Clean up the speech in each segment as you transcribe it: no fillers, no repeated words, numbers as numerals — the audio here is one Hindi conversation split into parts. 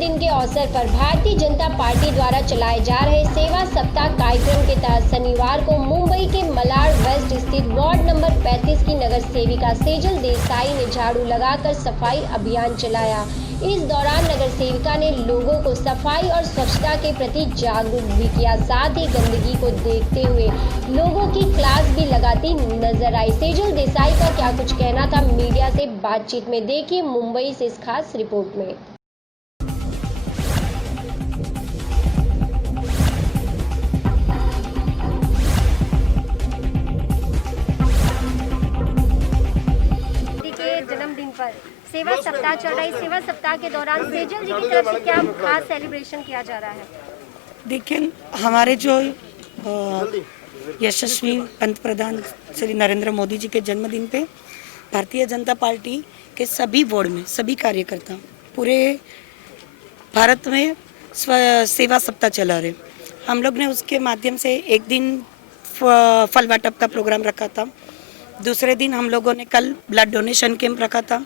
जन्मदिन के अवसर पर भारतीय जनता पार्टी द्वारा चलाए जा रहे सेवा सप्ताह कार्यक्रम के तहत शनिवार को मुंबई के मलाड वेस्ट स्थित वार्ड नंबर 35 की नगर सेविका सेजल देसाई ने झाड़ू लगाकर सफाई अभियान चलाया। इस दौरान नगर सेविका ने लोगों को सफाई और स्वच्छता के प्रति जागरूक भी किया। साथ ही गंदगी को देखते हुए लोगों की क्लास भी लगाती नजर आई। सेजल देसाई का क्या कुछ कहना था मीडिया से बातचीत में, देखिए मुंबई से इस खास रिपोर्ट में। जन्मदिन पर सेवा सप्ताह चल रहा है। सेवा सप्ताह के दौरान सेजल जी की तरफ से क्या खास सेलिब्रेशन किया जा रहा है? देखिए, हमारे जो यशस्वी पंतप्रधान श्री नरेंद्र मोदी जी के जन्मदिन पे भारतीय जनता पार्टी के सभी वार्ड में सभी कार्यकर्ता पूरे भारत में सेवा सप्ताह चला रहे। हम लोग ने उसके माध्यम से एक दिन फल वाटप का प्रोग्राम रखा था, दूसरे दिन हम लोगों ने कल ब्लड डोनेशन कैंप रखा था,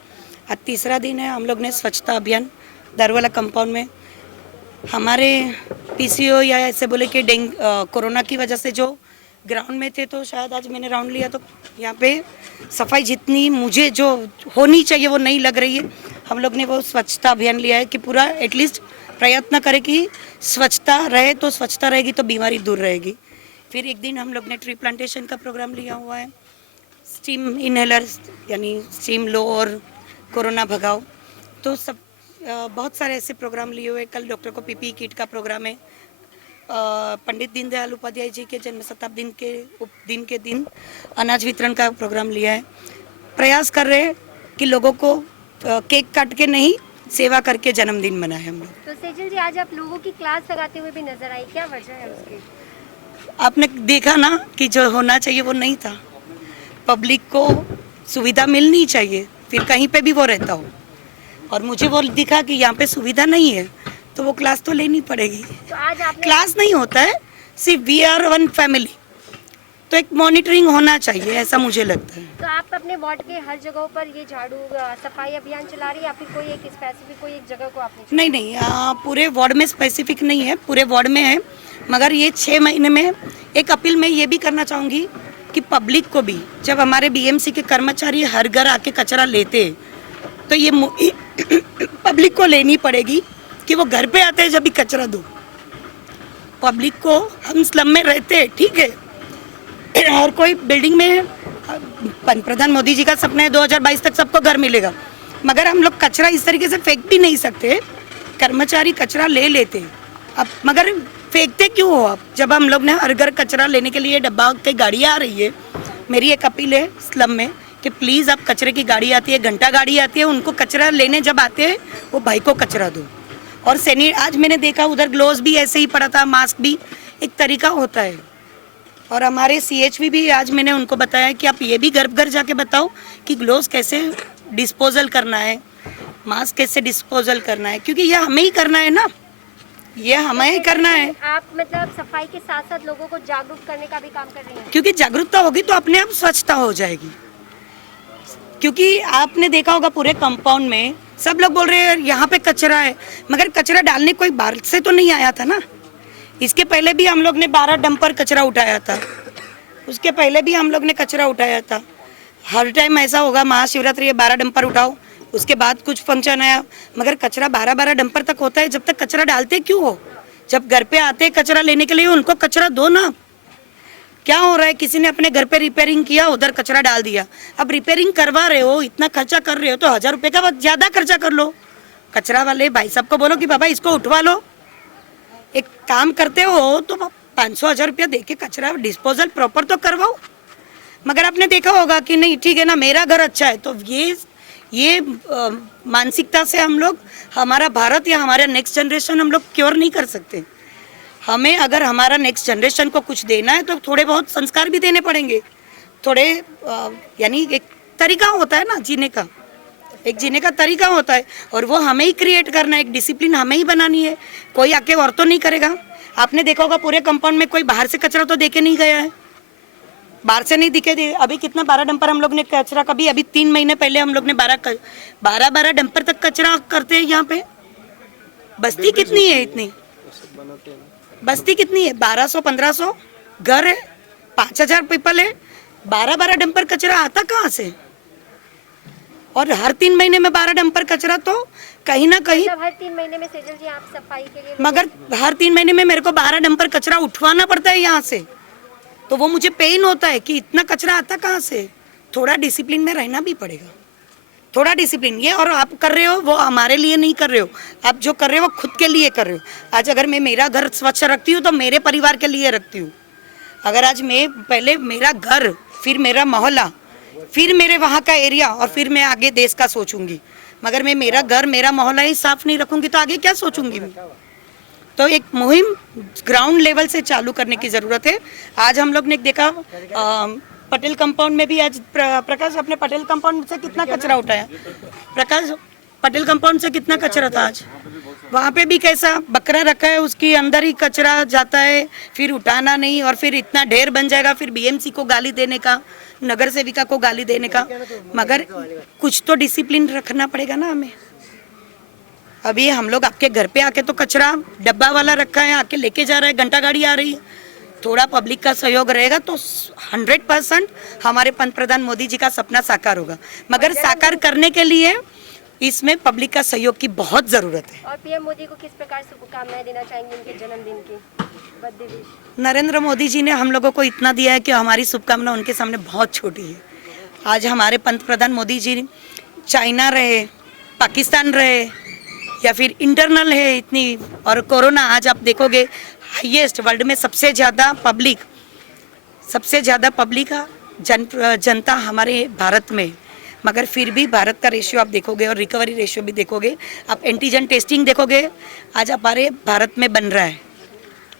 और तीसरा दिन है हम लोग ने स्वच्छता अभियान दरवाला कंपाउंड में। हमारे पीसीओ या ऐसे बोले कि कोरोना की वजह से जो ग्राउंड में थे, तो शायद आज मैंने राउंड लिया तो यहाँ पे सफाई जितनी मुझे जो होनी चाहिए वो नहीं लग रही है। हम लोग ने वो स्वच्छता अभियान लिया है कि पूरा एटलीस्ट प्रयत्न करें कि स्वच्छता रहे, तो स्वच्छता रहेगी तो बीमारी दूर रहेगी। फिर एक दिन हम लोग ने ट्री प्लांटेशन का प्रोग्राम लिया हुआ है, स्टीम इनहेलर यानी स्टीम लो और कोरोना भगाओ, तो सब बहुत सारे ऐसे प्रोग्राम लिए हुए। कल डॉक्टर को पीपी किट का प्रोग्राम है। पंडित दीनदयाल उपाध्याय जी के जन्म शताब्दी के दिन अनाज वितरण का प्रोग्राम लिया है। प्रयास कर रहे हैं कि लोगों को केक काट के नहीं, सेवा करके जन्मदिन मनाए हम लोग। तो सेजल जी, आज आप लोगों की क्लास लगाते हुए भी नजर आई, क्या वजह है उसकी? आपने देखा ना कि जो होना चाहिए वो नहीं था। पब्लिक को सुविधा मिलनी चाहिए, फिर कहीं पे भी वो रहता हो, और मुझे वो दिखा कि यहाँ पे सुविधा नहीं है, तो वो क्लास तो लेनी पड़ेगी। तो आज आपने क्लास नहीं होता है, सिर्फ वी आर वन फैमिली, तो एक मॉनिटरिंग होना चाहिए, ऐसा मुझे लगता है। तो आप अपने वार्ड के हर जगह पर ये झाड़ू सफाई अभियान चला रही है, या फिर कोई एक स्पेसिफिक कोई एक जगह को आपने? नहीं, पूरे वार्ड में स्पेसिफिक नहीं है, पूरे वार्ड में है। मगर ये 6 महीने में एक अपील मैं ये भी करना चाहूँगी कि पब्लिक को भी, जब हमारे बीएमसी के कर्मचारी हर घर आके कचरा लेते, तो ये पब्लिक को लेनी पड़ेगी कि वो घर पे आते हैं जब भी कचरा दो। पब्लिक को, हम स्लम में रहते हैं, ठीक है, हर कोई बिल्डिंग में, प्रधान मोदी जी का सपना है 2022 तक सबको घर मिलेगा, मगर हम लोग कचरा इस तरीके से फेंक भी नहीं सकते। कर्मचारी कचरा ले लेते, अब मगर फेंकते क्यों हो आप? जब हम लोग ने हर घर कचरा लेने के लिए डब्बा के गाड़ियाँ आ रही है, मेरी एक अपील है स्लम में कि प्लीज़ आप कचरे की गाड़ी आती है, घंटा गाड़ी आती है, उनको कचरा लेने जब आते हैं वो भाई को कचरा दो। और आज मैंने देखा उधर ग्लोव्स भी ऐसे ही पड़ा था, मास्क भी एक तरीका होता है। और हमारे CHV भी आज मैंने उनको बताया कि आप ये भी घर घर जाके बताओ कि ग्लोव्स कैसे डिस्पोजल करना है, मास्क कैसे डिस्पोजल करना है, क्योंकि ये हमें ही करना है ना, ये हमें ही करना है। आप मतलब सफाई के साथ साथ लोगों को जागरूक करने का भी काम कर रही हैं? क्योंकि जागरूकता होगी तो अपने आप स्वच्छता हो जाएगी। क्योंकि आपने देखा होगा पूरे कंपाउंड में सब लोग बोल रहे हैं यहाँ पे कचरा है, मगर कचरा डालने कोई बाहर से तो नहीं आया था ना। इसके पहले भी हम लोग ने 12 डंपर कचरा उठाया था, उसके पहले भी हम लोग ने कचरा उठाया था। हर टाइम ऐसा होगा महाशिवरात्रि 12 डंपर उठाओ, उसके बाद कुछ फंक्शन आया, मगर कचरा 12 डंपर तक होता है। जब तक कचरा डालते क्यों हो? जब घर पे आते कचरा लेने के लिए उनको कचरा दो ना। क्या हो रहा है, किसी ने अपने घर पे रिपेयरिंग किया, उधर कचरा डाल दिया। अब रिपेयरिंग करवा रहे हो, इतना खर्चा कर रहे हो, तो 1000 रुपये का ज्यादा खर्चा कर लो। कचरा वाले भाई साहब को बोलो कि बाबा इसको उठवा लो। एक काम करते हो तो 500-1000 रुपया दे के कचरा डिस्पोजल प्रॉपर तो करवाओ। मगर आपने देखा होगा कि नहीं, ठीक है ना, मेरा घर अच्छा है, तो ये मानसिकता से हम लोग हमारा भारत या हमारा नेक्स्ट जनरेशन हम लोग क्योर नहीं कर सकते। हमें अगर हमारा नेक्स्ट जनरेशन को कुछ देना है तो थोड़े बहुत संस्कार भी देने पड़ेंगे। थोड़े यानी एक तरीका होता है ना जीने का, एक जीने का तरीका होता है, और वो हमें ही क्रिएट करना है, एक डिसिप्लिन हमें ही बनानी है। कोई आके और तो नहीं करेगा। आपने देखा होगा पूरे कंपाउंड में कोई बाहर से कचरा तो देके नहीं गया है, बाहर से नहीं दिखे थे। अभी कितना 12 डंपर हम लोग ने कचरा, कभी अभी 3 महीने पहले हम लोग ने 12 डंपर तक कचरा करते हैं यहाँ पे। बस्ती कितनी है इतनी, बस्ती कितनी है, 1200-1500 घर है, 5000 पीपल है, 12-12 डंपर कचरा आता कहाँ से? और हर 3 महीने में 12 डंपर कचरा, तो कहीं ना कहीं, मतलब हर 3 महीने में सेजल जी आप सफाई के लिए, मगर हर 3 महीने में मेरे को 12 डंपर कचरा उठवाना पड़ता है यहाँ से, तो वो मुझे पेन होता है कि इतना कचरा आता कहाँ से। थोड़ा डिसिप्लिन में रहना भी पड़ेगा, थोड़ा डिसिप्लिन। ये और आप कर रहे हो वो हमारे लिए नहीं कर रहे हो, आप जो कर रहे हो वो खुद के लिए कर रहे हो। आज अगर मैं मेरा घर स्वच्छ रखती हूँ तो मेरे परिवार के लिए रखती हूँ। अगर आज मैं पहले मेरा घर, फिर मेरा मोहल्ला, फिर मेरे वहाँ का एरिया, और फिर मैं आगे देश का सोचूंगी। मगर मैं मेरा घर, मेरा मोहल्ला ही साफ नहीं रखूंगी तो आगे क्या सोचूंगी मैं? तो एक मुहिम ग्राउंड लेवल से चालू करने की ज़रूरत है। आज हम लोग ने देखा पटेल कंपाउंड में भी, आज प्रकाश अपने पटेल कंपाउंड से कितना कचरा उठाया, प्रकाश पटेल कंपाउंड से कितना कचरा था आज, वहाँ पे भी कैसा बकरा रखा है, उसके अंदर ही कचरा जाता है, फिर उठाना नहीं, और फिर इतना ढेर बन जाएगा, फिर बीएमसी को गाली देने का, नगर सेविका को गाली देने का। मगर कुछ तो डिसिप्लिन रखना पड़ेगा ना हमें। अभी हम लोग आपके घर पे आके तो कचरा डब्बा वाला रखा है, आके लेके जा रहा है, घंटा गाड़ी आ रही है। थोड़ा पब्लिक का सहयोग रहेगा तो 100% हमारे पंतप्रधान मोदी जी का सपना साकार होगा। मगर साकार करने के लिए इसमें पब्लिक का सहयोग की बहुत ज़रूरत है। और पीएम मोदी को किस प्रकार शुभकामनाएं देना चाहेंगे उनके जन्मदिन की, बर्थडे विश? नरेंद्र मोदी जी ने हम लोगों को इतना दिया है कि हमारी शुभकामना उनके सामने बहुत छोटी है। आज हमारे पंतप्रधान मोदी जी चाइना रहे, पाकिस्तान रहे, या फिर इंटरनल है इतनी, और कोरोना आज आप देखोगे हाईएस्ट वर्ल्ड में सबसे ज़्यादा पब्लिक जनता हमारे भारत में। मगर फिर भी भारत का रेशियो आप देखोगे और रिकवरी रेशियो भी देखोगे, आप एंटीजन टेस्टिंग देखोगे, आज हमारे भारत में बन रहा है।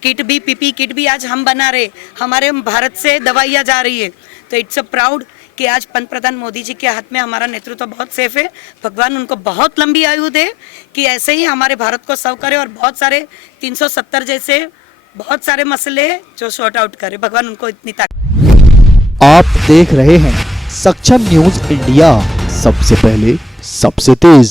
किट भी, पीपी किट भी आज हम बना रहे, हमारे भारत से दवाइयाँ जा रही है। तो इट्स अ प्राउड कि आज पंतप्रधान मोदी जी के हाथ में हमारा नेतृत्व बहुत सेफ है। भगवान उनको बहुत लंबी आयु दे कि ऐसे ही हमारे भारत को सर्व करे, और बहुत सारे 370 जैसे बहुत सारे मसले जो सॉर्ट आउट करे। भगवान उनको इतनी ताकत। आप देख रहे हैं सक्षम न्यूज इंडिया, सबसे पहले सबसे तेज।